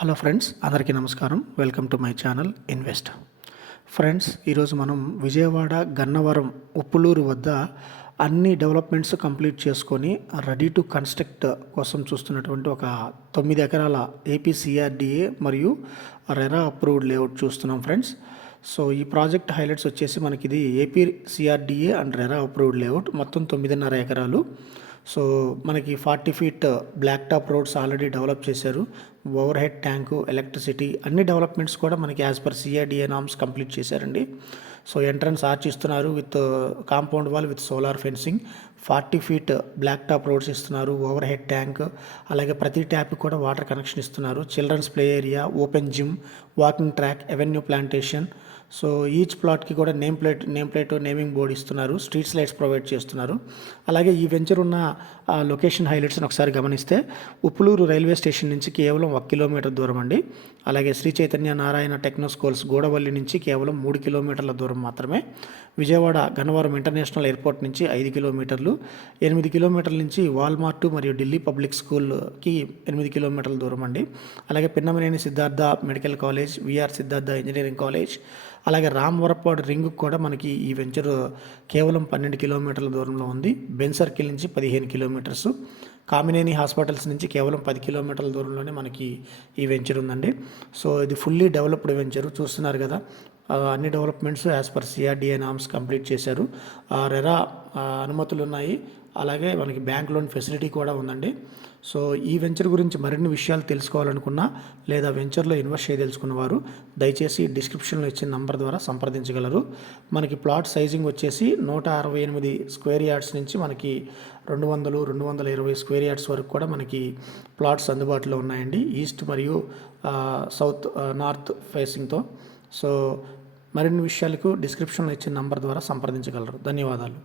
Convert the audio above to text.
Hello friends, అందరికీ నమస్కారం. Welcome to my channel invest. Friends, ఈరోజు మనం విజయవాడ గన్నవరం ఉప్పులూరు వద్ద అన్ని డెవలప్మెంట్స్ కంప్లీట్ చేసుకొని రెడీ టు కన్స్ట్రక్ట్ కోసం చూస్తున్నటువంటి ఒక 9 ఎకరాల ఏపీ సిఆర్డిఏ మరియు రెరా అప్రూవ్డ్ లేఅవుట్ చూస్తున్నాం ఫ్రెండ్స్. సో ఈ ప్రాజెక్ట్ హైలైట్స్ వచ్చేసి మనకి ఇది AP CRDA and RERA approved layout, మొత్తం 9.5 ఎకరాలు. సో మనకి 40 feet black top roads already develop చేశారు. ఓవర్ హెడ్ ట్యాంకు, ఎలక్ట్రిసిటీ అన్ని డెవలప్మెంట్స్ కూడా మనకి as per CRDA norms complete చేశారండి. సో ఎంట్రన్స్ ఆర్చ్ ఇస్తున్నారు with compound wall with solar fencing. 40 feet black top roads ఇస్తున్నారు, ఓవర్ హెడ్ ట్యాంక్, అలాగే ప్రతి ట్యాప్కి కూడా వాటర్ కనెక్షన్ ఇస్తున్నారు. Children's play area, open gym, walking track, avenue plantation. So each ప్లాట్కి కూడా నేమ్ ప్లేట్ నేమింగ్ బోర్డు ఇస్తున్నారు. స్ట్రీట్స్ లైట్స్ ప్రొవైడ్ చేస్తున్నారు. అలాగే ఈ వెంచర్ ఉన్న లొకేషన్ హైలైట్స్ని ఒకసారి గమనిస్తే, ఉప్పులూరు రైల్వే స్టేషన్ నుంచి కేవలం 1 కిలోమీటర్ దూరం అండి. అలాగే శ్రీ చైతన్య నారాయణ టెక్నో స్కూల్స్ గూడవల్లి నుంచి కేవలం 3 కిలోమీటర్ల దూరం మాత్రమే. విజయవాడ గన్నవరం ఇంటర్నేషనల్ ఎయిర్పోర్ట్ నుంచి 5 కిలోమీటర్లు, 8 కిలోమీటర్ల నుంచి వాల్మార్ట్ మరియు ఢిల్లీ పబ్లిక్ స్కూల్కి 8 కిలోమీటర్ల దూరం అండి. అలాగే Pinnamaneni Siddhartha medical college, VR Siddhartha engineering college, అలాగే రామవరపాడు రింగ్ కూడా మనకి ఈ వెంచర్ కేవలం 12 కిలోమీటర్ల దూరంలో ఉంది. బెన్ సర్కిల్ నుంచి 15 కిలోమీటర్స్, కామినేని హాస్పిటల్స్ నుంచి కేవలం 10 కిలోమీటర్ల దూరంలోనే మనకి ఈ వెంచర్ ఉందండి. సో ఇది ఫుల్లీ డెవలప్డ్ వెంచర్ చూస్తున్నారు కదా. అన్ని developments as per CRDA norms complete చేశారు. రెరా అనుమతులు ఉన్నాయి. అలాగే మనకి బ్యాంక్ లోన్ ఫెసిలిటీ కూడా ఉందండి. సో ఈ వెంచర్ గురించి మరిన్ని విషయాలు తెలుసుకోవాలనుకున్నా లేదా వెంచర్లో ఇన్వెస్ట్ చేయదలుచుకున్న వారు దయచేసి డిస్క్రిప్షన్లో ఇచ్చిన నంబర్ ద్వారా సంప్రదించగలరు. మనకి ప్లాట్ సైజింగ్ వచ్చేసి 168 స్క్వేర్ యార్డ్స్ నుంచి మనకి 200, 220 స్క్వేర్ యార్డ్స్ వరకు కూడా మనకి ప్లాట్స్ అందుబాటులో ఉన్నాయండి, ఈస్ట్ మరియు సౌత్ నార్త్ ఫేసింగ్తో. సో మరిన్ని విషయాలకు డిస్క్రిప్షన్లో ఇచ్చిన నంబర్ ద్వారా సంప్రదించగలరు. ధన్యవాదాలు.